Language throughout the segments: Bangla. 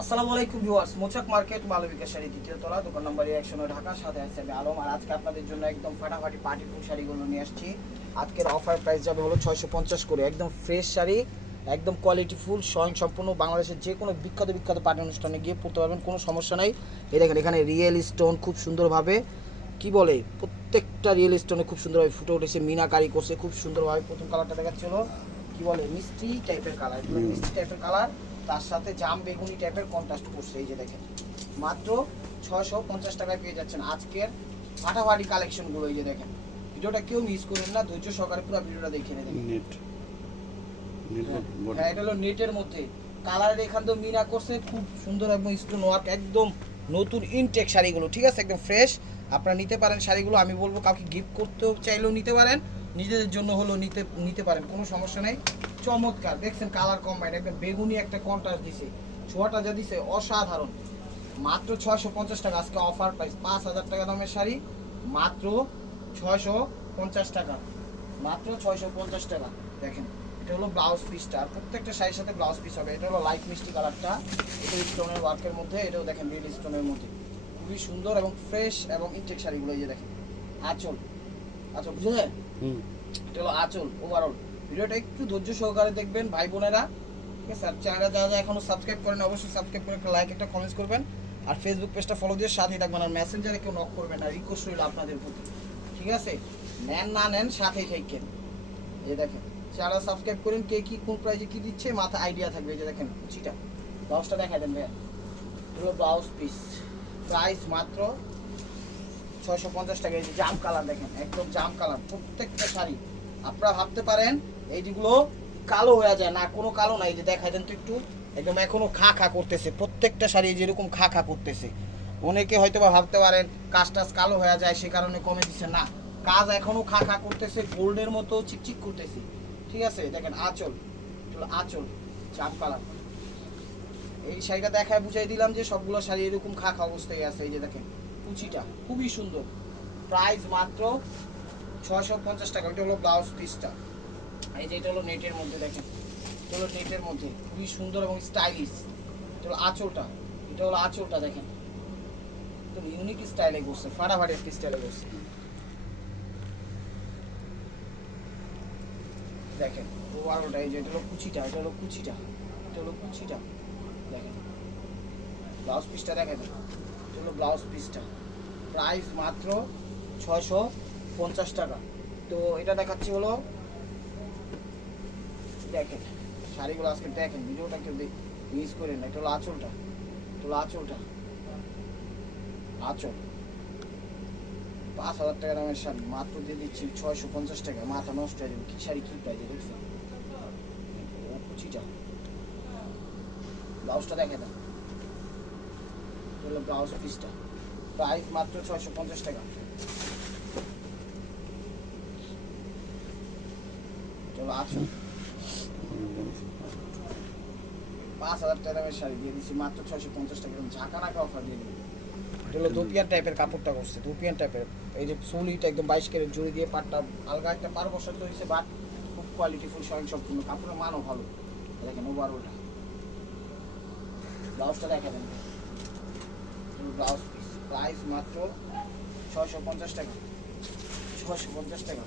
আসসালামু আলাইকুম ভিউয়ার্স, মোচাক মার্কেট মালবিকা শাড়ি দ্বিতীয় তলা, দোকান নম্বর 109, ঢাকা। সাথে আছে আমি আলম। আর আজকে আপনাদের জন্য একদম ফাটাফাটি পার্টি ফুল শাড়িগুলো নিয়ে আসছি। আজকের অফার প্রাইস যাবে হলো 650 করে। একদম ফ্রেশ শাড়ি, একদম কোয়ালিটি ফুল, স্বয়ং সম্পূর্ণ বাংলাদেশের যে কোনো বিখ্যাত পার্টি অনুষ্ঠানে গিয়ে পড়তে পারবেন, কোনো সমস্যা নাই। এই দেখেন এখানে রিয়েল স্টোন খুব সুন্দরভাবে কি বলে প্রত্যেকটা রিয়েল স্টোনে খুব সুন্দরভাবে ফুটে উঠেছে, মিনাকারি করছে খুব সুন্দরভাবে। প্রথম কালারটা দেখাচ্ছিল কি বলে মিষ্টি টাইপের কালার, মিষ্টি টাইপের কালার, তার সাথে জাম বেগুনি টাইপের কন্ট্রাস্ট করছে। এই যে দেখেন মাত্র 650 টাকায় পেয়ে যাচ্ছেন আজকের ফাটাফাটি কালেকশনগুলো। এই যে দেখেন, ভিডিওটা কেউ মিস করেন না, ধৈর্য সহকারে পুরো ভিডিওটা দেখে নেবেন। হ্যাঁ, এটা হলো নেটের মধ্যে কালারের এখান থেকে মিনা করছে খুব সুন্দর এবং স্টোন ওয়ার্ক, একদম নতুন ইনটেক শাড়িগুলো, ঠিক আছে, একদম ফ্রেশ। আপনারা নিতে পারেন শাড়িগুলো। আমি বলবো কাউকে গিফট করতেও চাইলেও নিতে পারেন, নিজেদের জন্য হলো নিতে পারেন, কোনো সমস্যা নেই। চমৎকার দেখছেন কালার কম্বাইন, একদম বেগুনি একটা কন্ট্রাস্ট দিছে, ছোঁয়াটা যা দিছে অসাধারণ। মাত্র 650 টাকা আজকে অফার প্রাইস। 5000 টাকা দামের শাড়ি মাত্র 650 টাকা, মাত্র 650 টাকা। দেখেন এটা হলো ব্লাউজ পিসটা, আর প্রত্যেকটা শাড়ির সাথে ব্লাউজ পিস হবে। এটা হলো লাইট মিষ্টি কালারটা, এটা স্টোনের ওয়ার্কের মধ্যে, এটাও দেখেন রিয়েল স্টোনের মধ্যে, খুবই সুন্দর এবং ফ্রেশ এবং ইনটেক শাড়িগুলো। এই যে দেখেন আঁচল, আঁচল বুঝলেন, এটা হলো আঁচল ওভারঅল। ভিডিওটা একটু ধৈর্য সহকারে দেখবেন ভাই বোনেরা, ঠিক আছে। আর চ্যানেলটা যারা এখনো সাবস্ক্রাইব করেন অবশ্যই সাবস্ক্রাইব করে একটা লাইক একটা কমেন্টস করবেন, আর ফেসবুক পেজটা ফলো দিয়ে সাথেই থাকবেন। আর মেসেঞ্জারে কেউ নক করবেন না, রিকোয়েস্ট রইল আপনাদের প্রতি, ঠিক আছে। নেন না নেন সাথেই থাকেন। এই দেখেন যারা সাবস্ক্রাইব করেন কে কি কোন প্রাইজে কি দিচ্ছে মাথা আইডিয়া থাকবে। এই যে দেখেন কুচিটা, ব্লাউজটা দেখাই দেন ভাইয়া, হলো ব্লাউজ পিস, প্রাইস মাত্র 650 টাকা। এই যে জাম কালার দেখেন, একদম জাম কালার প্রত্যেকটা শাড়ি। আপনারা ভাবতে পারেন এই যেগুলো কালো হয়ে যায়, না কোনো কালো নাই। এই যে দেখাই দেন তো একটু, একদম এখনো খা খা করতেছে প্রত্যেকটা শাড়ি, যেরকম খা খা করতেছে। অনেকে হয়তো বা ভাবতে পারেন কাজ টাজ কালো হয়ে যায় সে কারণে কমে দিচ্ছে, না, কাজ এখনো খা খা করতেছে, গোল্ডের মতো চিকচিক করতেছে, ঠিক আছে। দেখেন আঁচল, আঁচল জাম কালার। এই শাড়িটা দেখায় বুঝাই দিলাম যে সবগুলো শাড়ি এরকম খা খা অবস্থায় আছে। এই যে দেখেন কুচিটা খুবই সুন্দর, প্রাইস মাত্র 650 টাকা। এটা হলো ব্লাউজ পিসটা। এই যে এটা হলো নেটের মধ্যে, দেখেন এটা হলো নেটের মধ্যে খুবই সুন্দর এবং স্টাইলিশ। এটা হলো আঁচলটা, এটা হলো আঁচলটা দেখেন, একদম ইউনিক স্টাইলে করছে, ফাটাফাটি একটা স্টাইলে করছে। দেখেন ওভারঅলটা, এই যে এটা হলো কুচিটা, এটা হলো কুচিটা, এটা হলো কুচিটা। দেখেন ব্লাউজ পিসটা দেখেন, এটা হলো ব্লাউজ পিসটা, প্রাইস মাত্র 650 টাকা। তো এটা দেখাচ্ছি হলো, দেখেন শাড়িগুলো আজকে দেখেন, ভিডিওটা কেউ মিস করেন না। এটা হলো আঁচলটা, এটা হলো আঁচলটা, আঁচল। 5000 টাকা দামের শাড়ি মাত্র দিয়ে দিচ্ছি 650 টাকা। মাথা নষ্ট হয়ে যাবে, কি শাড়ি কি প্রাইজে দেখছেন। ও কুচিটা, ব্লাউজটা দেখে দেন, এটা হলো ব্লাউজ পিসটা, প্রাইস মাত্র 650 টাকা। চলো আঁচল, 5000 টাকা দামের শাড়ি দিয়ে দিচ্ছি মাত্র 650 টাকা, এবং ঝাঁকানাকা অফার দিয়ে দিই। এটা হলো দোপিয়ান টাইপের কাপড়টা করছে, দোপিয়ান টাইপের। এই যে সোলিটা একদম 22 ক্যারেট জড়ি দিয়ে পাটটা আলগা একটা পার বসাতে হয়েছে, বাট খুব কোয়ালিটি ফুল, স্বয়ং সম্পূর্ণ, কাপড়ের মানও ভালো। দেখেন ওভারঅলটা, ব্লাউজটা দেখা দেন, ব্লাউজ পিস, প্রাইস মাত্র 650 টাকা, 650 টাকা।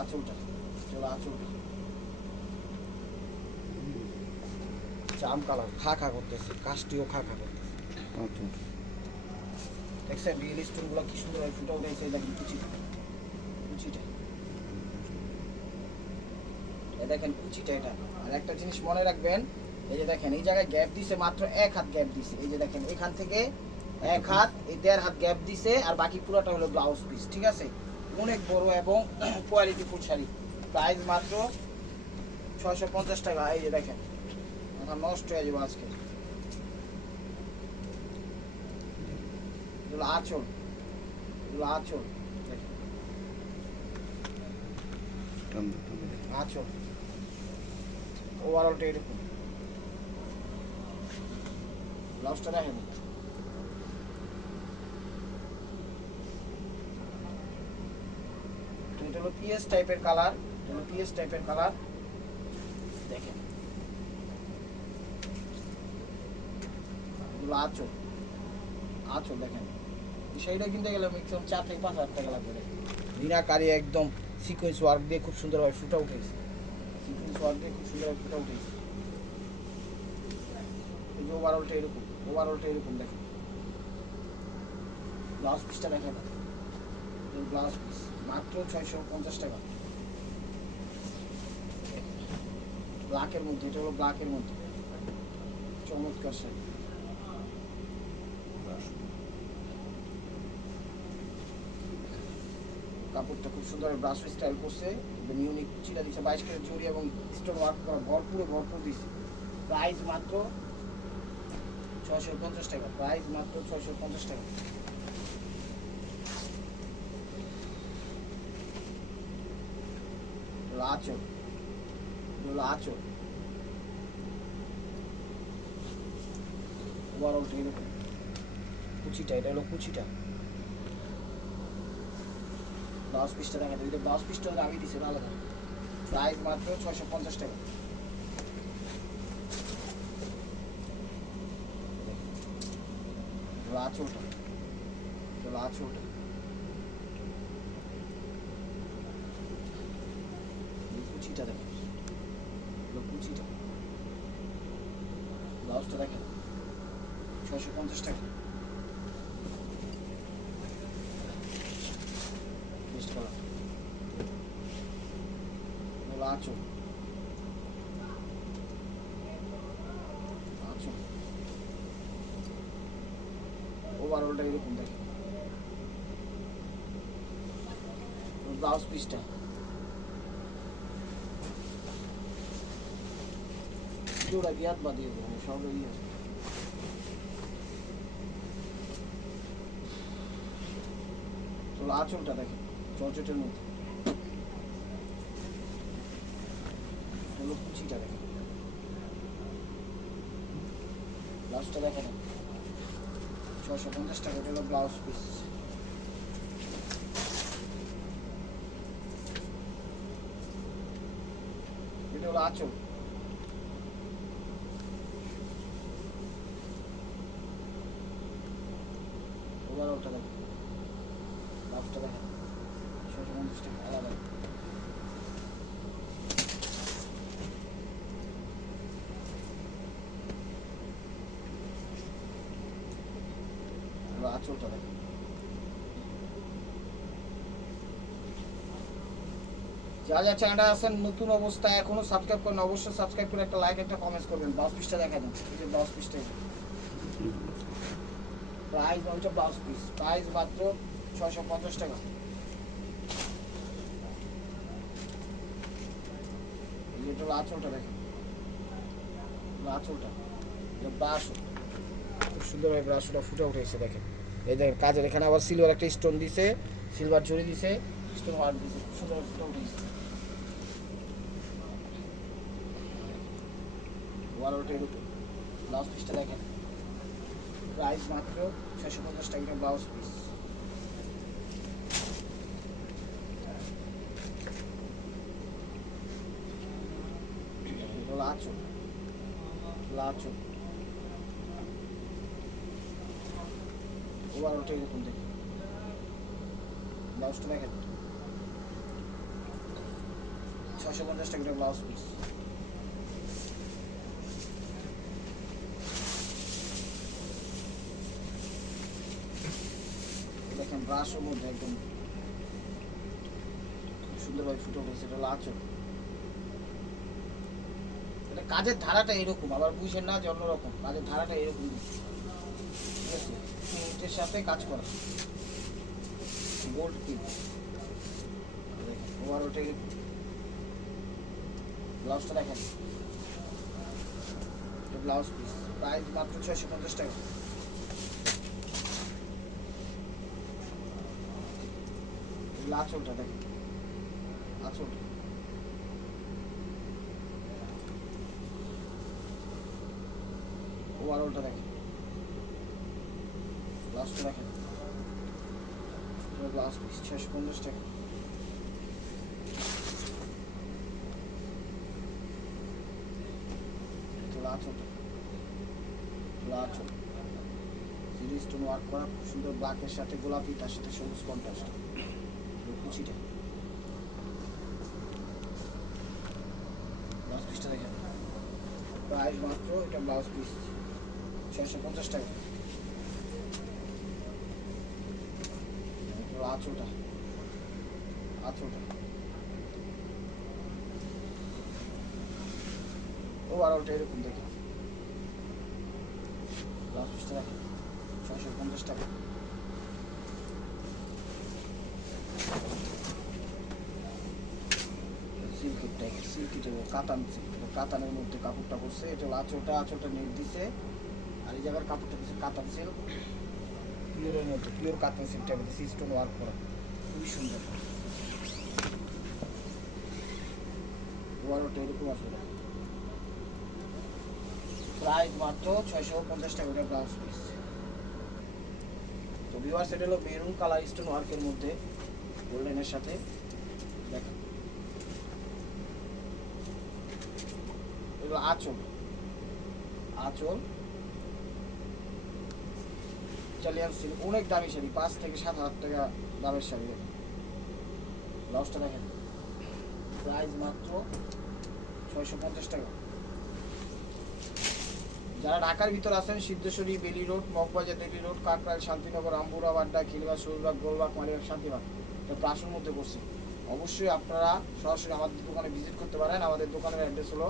আঁচলটা, চলো আঁচলটা জাম কালার, খা খা করতেছে, কাস্টিও খা খা করতেছে। দেখছেন রিয়েল স্টোনগুলো কি সুন্দর ফুটে উঠেছে। দেখেন কুচিটা, কুচিটা দেখেন কুচিটা এটা। আর একটা জিনিস মনে রাখবেন, এই যে দেখেন এই জায়গায় গ্যাপ দিছে, মাত্র 1 হাত গ্যাপ দিছে। এই যে দেখেন এখান থেকে 1 হাত, এই 1.5 হাত গ্যাপ দিছে, আর বাকি পুরোটা হলো ব্লাউজ পিস, ঠিক আছে। অনেক বড় এবং কোয়ালিটি ফুল শাড়ি, প্রাইস মাত্র 650 টাকা। এই যে দেখেন মাথা নষ্ট হয়ে যাবে আজকে। এগুলো আঁচল, এগুলো আঁচল, আঁচল ওভারঅলটা এরকম। ব্লাউজটা দেখেন, এটা হলো পিএস টাইপের কালার, এটা হলো পিএস টাইপের কালার, দেখেন আঁচল আঁচল দেখেন সেইটা কিনতে গেলে ম্যাক্সিমাম 4 থেকে 5 হাজার টাকা লাগবে। মিনাকারি একদম সিকোয়েন্স ওয়ার্ক দিয়ে খুব সুন্দরভাবে ফুটা উঠেছে, সিকোয়েন্স ওয়ার্ক দিয়ে খুব সুন্দরভাবে ফুটা উঠেছে। এই যে ওভারঅলটা এরকম দেখেন। ব্লাউজ পিসটা দেখেন, ব্লাউজ পিস মাত্র 650 টাকা। ব্ল্যাকের মধ্যে, এটা হলো ব্ল্যাকের মধ্যে চমৎকার শাড়ি। কাপড়টা খুব সুন্দর ব্রাশ স্টাইল করছে, ইউনিক কুচিটা দিচ্ছে 22 ক্যারেট জরি এবং স্টোন ওয়ার্ক করা ভরপুর দিচ্ছে। প্রাইস মাত্র 650 টাকা, প্রাইস মাত্র 650 টাকা। আঁচল আঁচল ওভারঅলটা এরকম, কুচিটা এটা হলো কুচিটা। ব্লাউজ পিসটা দেখা যায়, ব্লাউজ পিসটা আমি দিচ্ছি আলাদা, প্রাইস মাত্র 650 টাকা। আঁচলটা কুচিটা দেখেন, কুচিটা ব্লাউজটা দেখেন 650 টাকা। বেস্ট কালার আঁচল ওভারঅলটা এরকম দেখেন। ব্লাউজ পিসটা জোড়া বিয়াত বা দিয়ে দেবো সব ইয়ে। তো আঁচলটা দেখেন জর্জেটের মধ্যে, হলো কুচিটা দেখেন। ব্লাউজটা দেখেন 650 টাকা, এটা হলো ব্লাউজ পিস। এটা হলো আঁচল, ওভারঅলটা দেখেন, ব্লাউজটা দেখেন 650 টাকা আলাদা। আঁচলটা দেখেন। যা চ্যানেলটা আছেন নতুন অবস্থায় এখনো সাবস্ক্রাইব করেন, অবশ্যই সাবস্ক্রাইব করে একটা লাইক একটা কমেন্টস করবেন। ব্লাউজ পিসটা দেখা দেন, এই যে ব্লাউজ পিসটা, প্রাইস হচ্ছে ব্লাউজ পিস, প্রাইস মাত্র 650 টাকা। এটা হলো আঁচলটা দেখেন, আঁচলটা ব্রাশ খুব সুন্দরভাবে ব্রাশটা ফুটে উঠেছে দেখেন। এই দেখেন কাজের এখানে আবার সিলভার একটা স্টোন দিছে, সিলভার জড়ি দিছে, স্টোন ওয়ার্ক দিছে, খুব সুন্দর ফুটে উঠেছে। ওয়ারটা এরকম, ব্লাউজ পিসটা দেখেন, প্রাইস মাত্র 650 টাকা ব্লাউজ পিস। আঁচল ওভারঅলটা এরকম দেখেন। ব্লাউজটা দেখেন 650 টাকা ব্লাউজ পিস। দেখেন ব্রাশের মধ্যে একদম সুন্দরভাবে ফুটে উঠেছে, এটা হলো আঁচল। কাজের ধারাটা এরকম, আবার বুঝেন না যে অন্যরকম, কাজের ধারাটা এরকম, ঠিক আছে, ইটের সাথে কাজ করা গোল্ড কি ওভারঅলটা এরকম। ব্লাউজটা দেখেন, ব্লাউজ পিস, প্রাইস মাত্র 650 টাকা। আঁচলটা দেখেন, আঁচল ওভারঅলটা দেখেন, ব্লাউজটা দেখেন, ব্লাউজ পিস 650 টাকা। আঁচলটা, আঁচল জিরো স্টোন ওয়ার্ক করা খুব সুন্দর, ব্ল্যাকের সাথে গোলাপি, তার সাথে সবুজ কন্ট্রাস্ট। কুচিটা ব্লাউজ পিসটা দেখেন, প্রাইস মাত্র, এটা ব্লাউজ পিস 650 টাকা। আঁচলটা, আঁচলটা ওভারঅলটা এরকম দেখেন, ব্লাউজ পিসটা দেখেন 650 টাকা। সিল্কের টাইপের, সিল্কিটা কাতান সিল্ক, কাতানের মধ্যে কাপড়টা করছে, এটা হলো আঁচলটা, আঁচলটা নেট দিছে, আর এই জায়গার কাপড়টা দিচ্ছে কাতান সিল্ক, পিওরের মধ্যে, পিওর কাতান সিল্ক টাইপের স্টোন ওয়ার্ক করা, খুবই সুন্দর। ওভারঅলটা এরকম আসবে, প্রাইস মাত্র 650 টাকা, এটা ব্লাউজ পিস। তো ভিউয়ার্স, এটা হলো মেরুন কালার স্টোন ওয়ার্কের মধ্যে গোল্ডেনের সাথে, দেখেন এগুলো আঁচল, আঁচল ইটালিয়ান সিল্ক, অনেক দামি শাড়ি, 5 থেকে 7,000 টাকা দামের শাড়ি। দেখেন ব্লাউজটা দেখেন, প্রাইস মাত্র 650 টাকা। যারা ঢাকার ভিতর আছেন, সিদ্ধেশ্বরী, বেলি রোড, মগবাজার, দেলি রোড, কাকরাইল, শান্তিনগর, রামপুরা, বাড্ডা, খিলবাগ, সরুরবাগ, গোলবাগ, মালিবাগ, শান্তিবাগ, প্রাসের মধ্যে করছে, অবশ্যই আপনারা সরাসরি আমাদের দোকানে ভিজিট করতে পারেন। আমাদের দোকানের অ্যাড্রেস হলো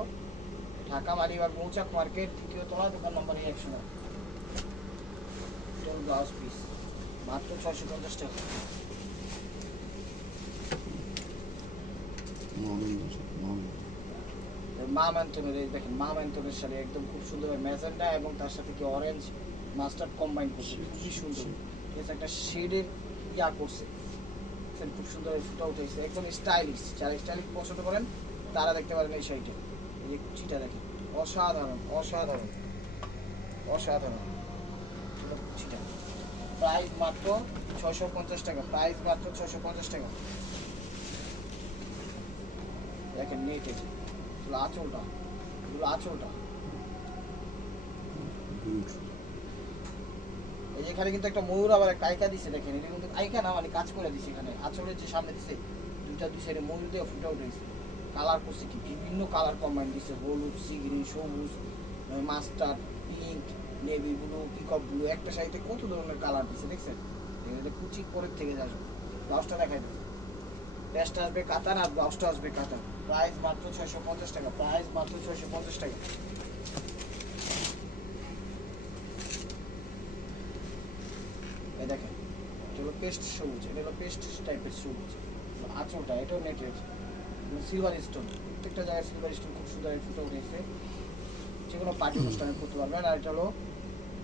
ঢাকা মালিবাগ মৌচাক মার্কেট, 3য় তলা, দোকান নম্বর 100। ব্লাউজ পিস মাত্র 650 টাকা। মা ম্যান্থনের, এই দেখেন মা ম্যান্থনের শাড়ি, একদম খুব সুন্দর ম্যাজেন্ডা এবং তার সাথে কি অরেঞ্জ মাস্টার্ড কম্বাইন করছে, খুবই সুন্দর। ঠিক আছে, একটা শেডের ইয়া করছে, খুব সুন্দর ফুটা উঠেছে, একদম স্টাইলিশ। যারা স্টাইলিশ পছন্দ করেন তারা দেখতে পারেন এই শাড়িটা। এই যে কুচিটা দেখেন, অসাধারণ, অসাধারণ, অসাধারণ কুচিটা। প্রাইস মাত্র 650 টাকা, প্রাইস মাত্র 650 টাকা। দেখেন নেটে আঁচলটা, এগুলো আঁচলটা, এই যে এখানে কিন্তু একটা ময়ূর আবার একটা আইকা দিছে, দেখেন এটা কিন্তু আইকা না, মানে কাজ করে দিছে। এখানে আঁচলের যে সামনে দিছে দুই সাইডে ময়ূর দিয়ে ফুটে উঠেছে, কালার করছে কি বিভিন্ন কালার কম্বাইন দিছে, হলুদ, সি গ্রিন, সবুজ, mustard, pink, navy blue, peacock blue, একটা শাড়িতে কত ধরনের কালার দিছে দেখছেন। এটা কুচি পরের থেকে যাবে। ব্লাউজটা দেখাই দেবে, প্যাচটা আসবে কাতান আর ব্লাউজটা আসবে কাতান। প্রাইস মাত্র 650 টাকা, প্রাইস মাত্র 650 টাকা। এই দেখেন এটা হলো পেস্ট সবুজ, এটা হলো পেস্ট টাইপের সবুজ। আঁচলটা এটাও নেটের সিলভার স্টোন, প্রত্যেকটা জায়গায় সিলভার স্টোন খুব সুন্দর ফুটে উঠেছে, যে কোনো পার্টি অনুষ্ঠানে করতে পারবেন। আর এটা হলো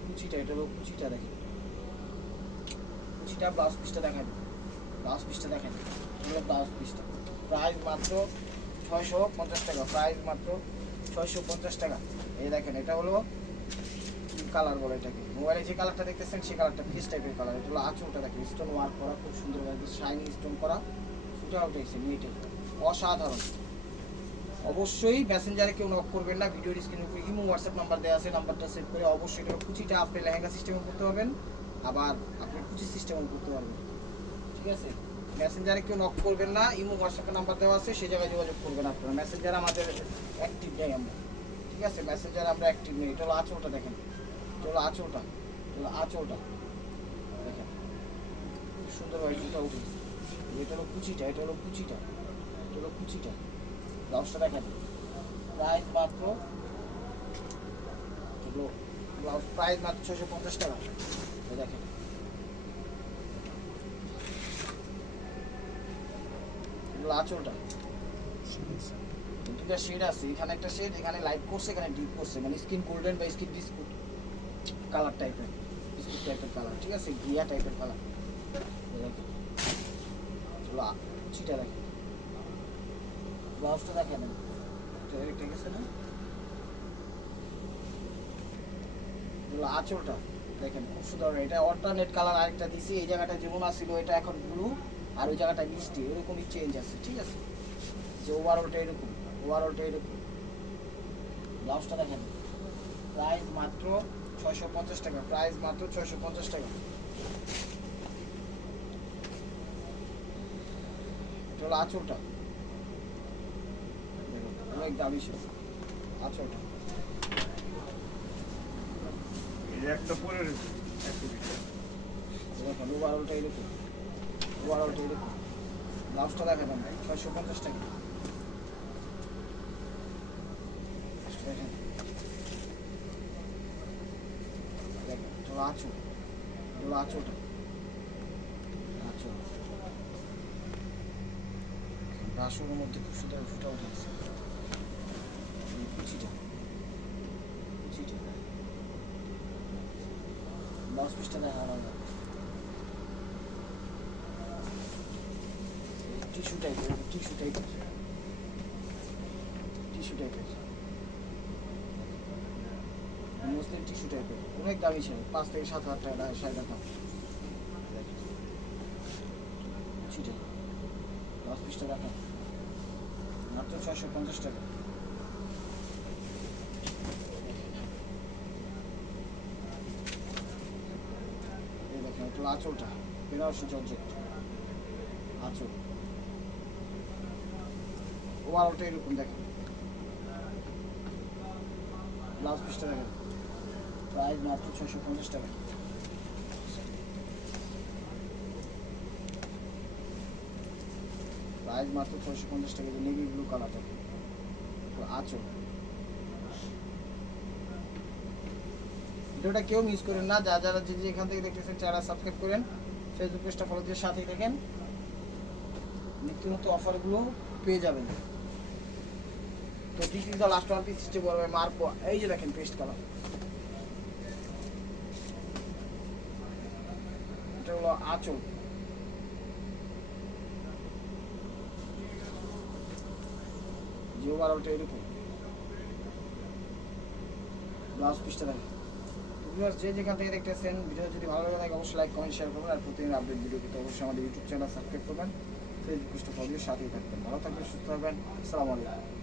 কুচিটা, এটা হলো কুচিটা দেখেন, কুচিটা ব্লাউজ পিসটা দেখাই দেবে, ব্লাউজ পিসটা দেখাই দেবে, এগুলো ব্লাউজ পিসটা। প্রাইস মাত্র 650 টাকা, প্রাইস মাত্র 650 টাকা। এই দেখেন এটা হলো কালার বলে এটাকে, মোবাইলে যে কালারটা দেখতেছেন সেই কালারটা পিস টাইপের কালার। এটা হলো আঁচলটা দেখেন, স্টোন ওয়ার্ক করা খুব সুন্দর, শাইনি স্টোন করা, ফুটে উঠেছে নেটে, অসাধারণ। অবশ্যই মেসেঞ্জারে কেউ নক করবেন না, ভিডিওর স্ক্রিনের উপরে ইমো হোয়াটসঅ্যাপ নাম্বার দেওয়া আছে, নাম্বারটা সেভ করে অবশ্যই এটা কুচিটা আপনি লেহেঙ্গা সিস্টেমও করতে পারবেন, আবার আপনি কুচি সিস্টেমও করতে পারবেন। ঠিক আছে, মেসেঞ্জারে কেউ নক করবেন না, ইমো হোয়াটসঅ্যাপের নাম্বার দেওয়া আছে, সেই জায়গায় যোগাযোগ করবেন আপনারা। মেসেঞ্জারে আমাদের অ্যাক্টিভ নেই আমরা, ঠিক আছে, মেসেঞ্জারে আমরা অ্যাক্টিভ নেই। এটা হলো আঁচলটা দেখেন, এটা হলো আঁচলটা, এটা হলো আঁচলটা দেখেন খুব সুন্দরভাবে ফুটে উঠেছে। এটা হলো কুচিটা, এটা হলো কুচিটা, এটা হলো কুচিটা। ব্লাউজটা দেখেন, প্রাইস মাত্র, ব্লাউজ প্রাইস মাত্র 650 টাকা। দেখেন এগুলো আঁচলটা, দুটা শেড আছে, এখানে একটা শেড, এখানে লাইট করছে, এখানে ডিপ করছে, মানে স্কিন গোল্ডেন বা স্কিন বিস্কুট কালার টাইপের, বিস্কুট টাইপের কালার, ঠিক আছে, ঘিয়া টাইপের কালার। কুচিটা দেখেন, ব্লাউজটা দেখেন, ঠিক আছে না, এগুলো আঁচলটা দেখেন খুব সুন্দর। এটা অল্টারনেট কালার আরেকটা দিছি, এই জায়গাটা যেমন আসছিল এটা এখন ব্লু, আর ওই জায়গাটা মিষ্টি, এরকমই চেঞ্জ আছে। ঠিক আছে, যে ওভারঅলটা এরকম, ওভারঅলটা এরকম। ব্লাউজটা দেখেন প্রাইস মাত্র 650 টাকা, প্রাইস মাত্র 650 টাকা। এটা হলো আঁচলটা, অনেক দামি ছিল আঁচলটা। একটা পরে রয়েছে 120 টাকা। দেখুন ওভারঅলটা এরকম, ওভারঅলটা এরকম। ব্লাউজটা দেখাবেন 650 টাকা। দেখেন এটা হলো আঁচল, এটা হলো আঁচলটা, আঁচল রাসুরের মধ্যে খুব সুন্দর ফুটা উঠেছে। কুচিটা, কুচিটা ব্লাউজ পিসটা দেখা আলাদা, টিস্যু টাইপের, টিস্যু টাইপের, টিস্যু টাইপের, মুসলিম টিস্যু টাইপের, অনেক দামি ছিল, 5 থেকে 7 হাজার টাকা, 7,500 টাকা। কুচিটা ব্লাউজ পিসটা দেখা মাত্র 650 টাকা। এই দেখেন এটা আঁচলটা, বেনারসি জর্জেট আঁচল, ওভারঅলটা এরকম দেখেন। ব্লাউজ পিসটা দেখেন, প্রাইস মাত্র 650 টাকা। প্রাইস মাত্র 650 টাকা। নেভি ব্লু কালারটা আঁচল। ভিডিওটা কেউ মিস করেন না, যারা যে যেখান থেকে দেখতেছেন চ্যানেল সাবস্ক্রাইব করেন, ফেসবুক পেজটা ফলো দিয়ে সাথেই থাকেন, নিত্য নতুন অফারগুলো পেয়ে যাবেন। তো this is the last one piece stay বলবে মার্কো। এই যে দেখেন পেস্ট কালার, এটা হলো আঁচল, যে ওভারঅলটা এরকম। ব্লাউজ পিসটা দেখেন। ভিউয়ার্স যে যেখান থেকে দেখতেছেন, ভিডিও যদি ভালো লাগে থাকে অবশ্যই লাইক কমেন্ট শেয়ার করবেন, আর প্রতিদিন আপডেট ভিডিও পেতে অবশ্যই আমাদের ইউটিউব চ্যানেল সাবস্ক্রাইব করবেন, ফেসবুক পেজটা ফলো দিয়ে সাথেই থাকবেন। ভালো থাকবেন, সুস্থ থাকবেন, আসসালামু আলাইকুম।